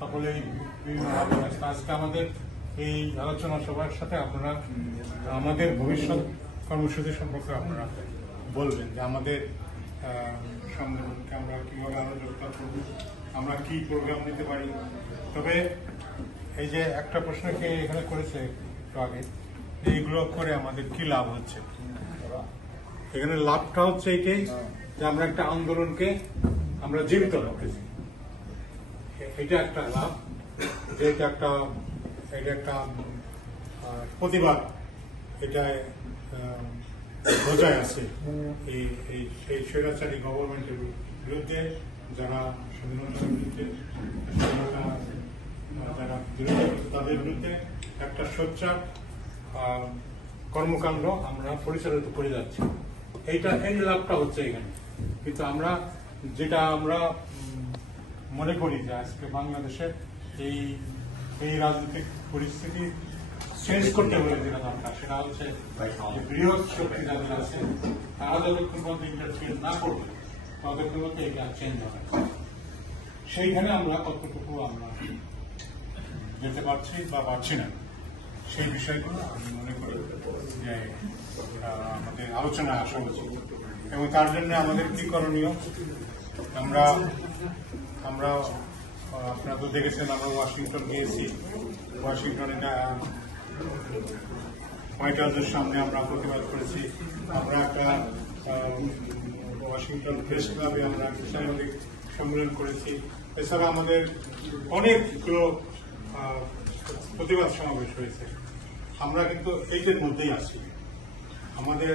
সকলেই বিভিন্নভাবে ব্যস্ত। আজকে আমাদের এই আলোচনা সভার সাথে আপনারা আমাদের ভবিষ্যৎ কর্মসূচি সম্পর্কে আপনারা বলবেন যে আমাদের সংগঠনকে আমরা কীভাবে আরো জোরদার করব, আমরা কি প্রোগ্রাম নিতে পারি। তবে এই যে একটা প্রশ্ন কে এখানে করেছে একটু আগে, এইগুলো করে আমাদের কি লাভ হচ্ছে। এখানে লাভটা হচ্ছে এইটাই যে আমরা একটা আন্দোলনকে আমরা জীবিত রাখতেছি, এটা একটা লাভ, যে এটা একটা প্রতিবাদ, এটা বজায় আছে এই স্বৈরাচারী গভর্নমেন্টের বিরুদ্ধে, যারা স্বাধীনতার বিরুদ্ধে, যারা বিরোধী তাদের বিরুদ্ধে একটা সোচ্চার কর্মকাণ্ড আমরা পরিচালিত করে যাচ্ছি। এই লাভটা হচ্ছে এখানে। কিন্তু যেটা আমরা মনে করি যে আজকে বাংলাদেশের এই রাজনৈতিক পরিস্থিতি চেঞ্জ করতে হলে যেটা দরকার, সেটা হচ্ছে বৃহৎ শক্তি যাদের আছে তারা যতক্ষণ পর্যন্ত ইন্টারফিয়ার না করবে ততক্ষণ পর্যন্ত এটা চেঞ্জ হবে। সেইখানে আমরা কতটুকু আমরা যেতে পারছি বা পারছি না, সেই বিষয়গুলো আমি মনে করি যে আমাদের আলোচনায় আসা উচিত। এবং তার জন্য আমাদের কি করণীয়, আমরা আপনারা তো দেখেছেন আমরা ওয়াশিংটন গিয়েছি। ওয়াশিংটনে হোয়াইট হাউসের সামনে আমরা প্রতিবাদ করেছি। আমরা একটা ওয়াশিংটন প্রেস ক্লাবে আমরা সাংবাদিক সম্মেলন করেছি। এছাড়া আমাদের অনেকগুলো প্রতিবাদ সমাবেশ হয়েছে। আমরা কিন্তু এইটার মধ্যেই আছি। আমাদের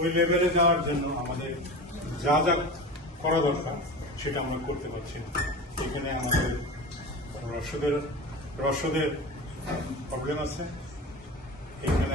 ওই লেভেলে যাওয়ার জন্য আমাদের যা যা করা দরকার সেটা আমরা করতে পারছি না। এখানে আমাদের রসদের প্রবলেম আছে। এখানে